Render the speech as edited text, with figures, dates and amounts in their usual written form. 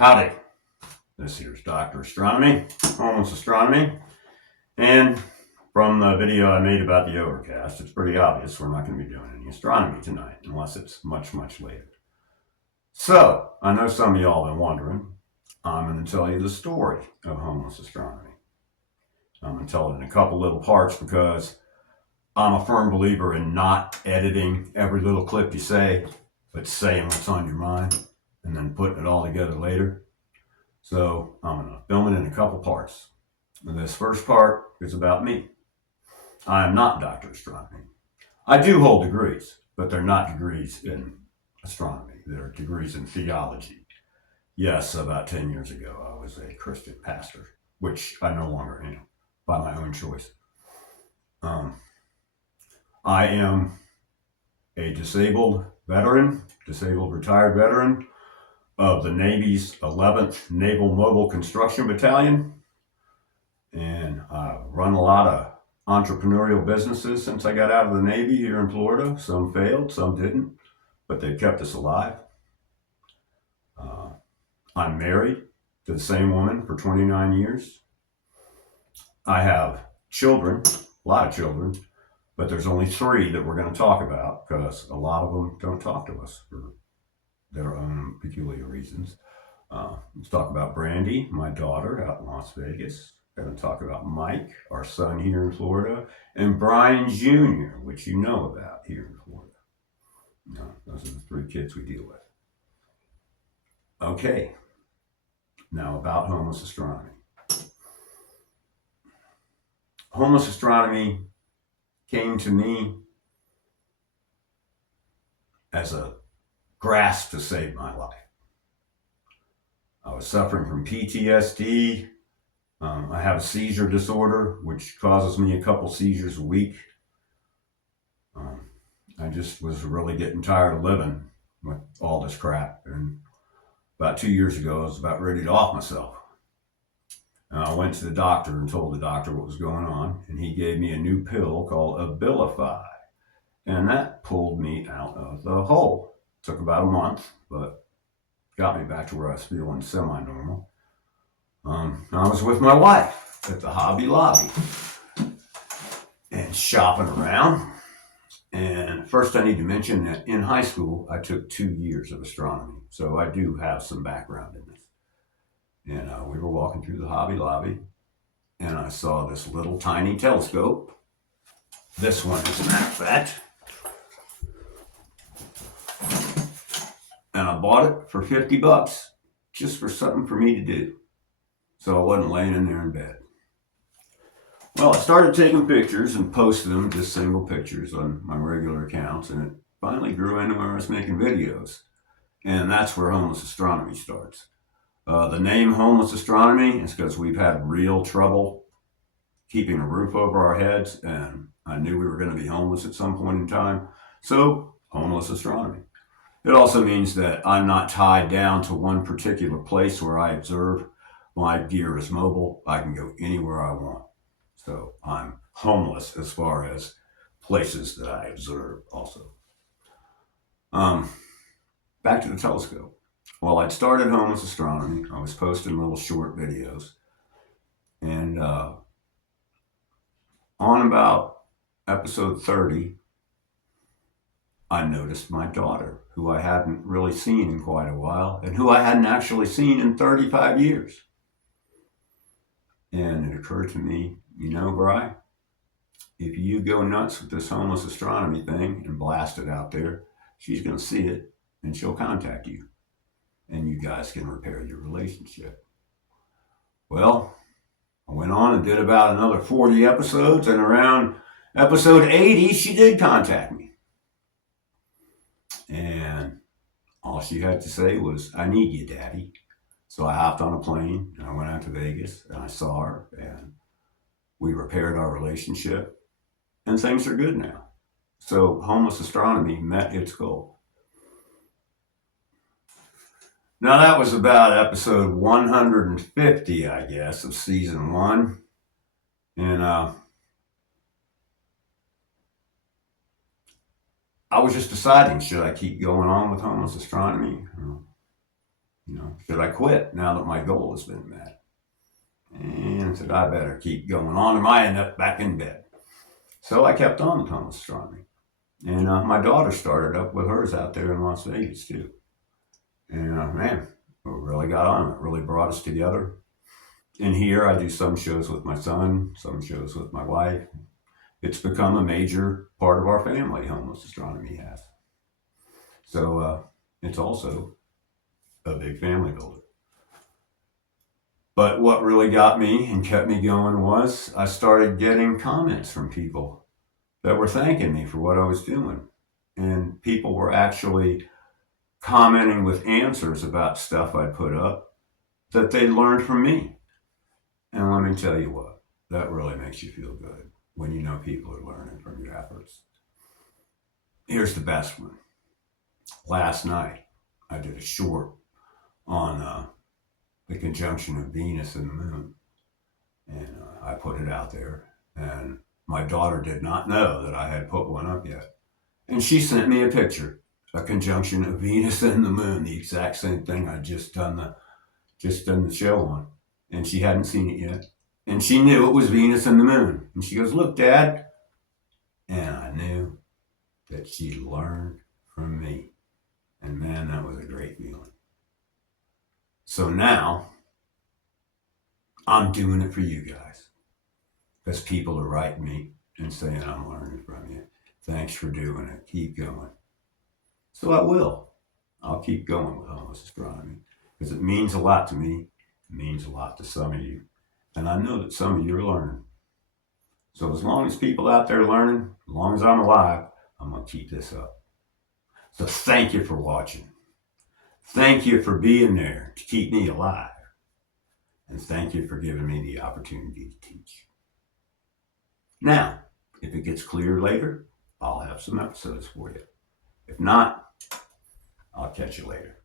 Howdy, this here's Dr. Astronomy, Homeless Astronomy, and from the video I made about the overcast, it's pretty obvious we're not going to be doing any astronomy tonight, unless it's much, much later. So, I know some of y'all have been wondering, I'm going to tell you the story of Homeless Astronomy. I'm going to tell it in a couple little parts because I'm a firm believer in not editing every little clip you say, but saying what's on your mind and then putting it all together later. So I'm going to film it in a couple parts. And this first part is about me. I am not Dr. Astronomy. I do hold degrees, but they're not degrees in astronomy. They're degrees in theology. Yes, about 10 years ago, I was a Christian pastor, which I no longer am by my own choice. I am a disabled retired veteran of the Navy's 11th Naval Mobile Construction Battalion. And I've run a lot of entrepreneurial businesses since I got out of the Navy here in Florida. Some failed, some didn't, but they've kept us alive. I'm married to the same woman for 29 years. I have children, a lot of children, but there's only 3 that we're going to talk about because a lot of them don't talk to us for their own peculiar reasons. Let's talk about Brandy, my daughter out in Las Vegas. We're going to talk about Mike, our son here in Florida, and Brian Jr., which you know about here in Florida. Those are the 3 kids we deal with. Okay, now about Homeless Astronomy. Homeless Astronomy came to me as a grasp to save my life. I was suffering from PTSD. I have a seizure disorder, which causes me a couple seizures a week. I just was really getting tired of living with all this crap. And about 2 years ago, I was about ready to off myself. I went to the doctor and told the doctor what was going on, and he gave me a new pill called Abilify. And that pulled me out of the hole. It took about a month, but got me back to where I was feeling semi-normal. I was with my wife at the Hobby Lobby and shopping around. And first I need to mention that in high school, I took 2 years of astronomy. So I do have some background in this. And we were walking through the Hobby Lobby and I saw this little tiny telescope. This one, as a matter of fact. And I bought it for $50 just for something for me to do. So I wasn't laying in there in bed. Well, I started taking pictures and posting them, just single pictures on my regular accounts, and it finally grew into where I was making videos. And that's where Homeless Astronomy starts. The name Homeless Astronomy is because we've had real trouble keeping a roof over our heads, and I knew we were going to be homeless at some point in time. So, Homeless Astronomy. It also means that I'm not tied down to one particular place where I observe. My gear is mobile. I can go anywhere I want. So I'm homeless as far as places that I observe also. Back to the telescope. Well, I'd started Homeless Astronomy. I was posting little short videos. And on about episode 30, I noticed my daughter, who I hadn't really seen in quite a while, and who I hadn't actually seen in 35 years. And it occurred to me, you know, Bri, if you go nuts with this Homeless Astronomy thing and blast it out there, she's going to see it and she'll contact you. And you guys can repair your relationship. Well, I went on and did about another 40 episodes, and around episode 80, she did contact me. And all she had to say was, I need you, Daddy. So I hopped on a plane and I went out to Vegas and I saw her and we repaired our relationship and things are good now. So Homeless Astronomy met its goal. Now that was about episode 150, I guess, of season 1. And I was just deciding, should I keep going on with Homeless Astronomy? should I quit now that my goal has been met? And I said, I better keep going on, or I end up back in bed. So I kept on with homeless astronomy. And my daughter started up with hers out there in Las Vegas too. And man, we really got on. It really brought us together. And here I do some shows with my son, some shows with my wife. It's become a major part of our family, homeless astronomy has. So it's also a big family builder. But what really got me and kept me going was I started getting comments from people that were thanking me for what I was doing. And people were actually commenting with answers about stuff I put up that they learned from me. And let me tell you what, that really makes you feel good when you know people are learning from your efforts. Here's the best one. Last night, I did a short on the conjunction of Venus and the moon. And I put it out there. And my daughter did not know that I had put one up yet. And she sent me a picture, a conjunction of Venus and the moon, the exact same thing I just done the show on. And she hadn't seen it yet. And she knew it was Venus and the moon. And she goes, look, Dad. And I knew that she learned from me. And man, that was a great feeling. So now I'm doing it for you guys. Because people are writing me and saying, I'm learning from you. Thanks for doing it. Keep going. So I will. I'll keep going with homeless astronomy because it means a lot to me. It means a lot to some of you. And I know that some of you are learning. So as long as people out there learning, as long as I'm alive, I'm going to keep this up. So thank you for watching. Thank you for being there to keep me alive. And thank you for giving me the opportunity to teach. Now, if it gets clear later, I'll have some episodes for you. If not, I'll catch you later.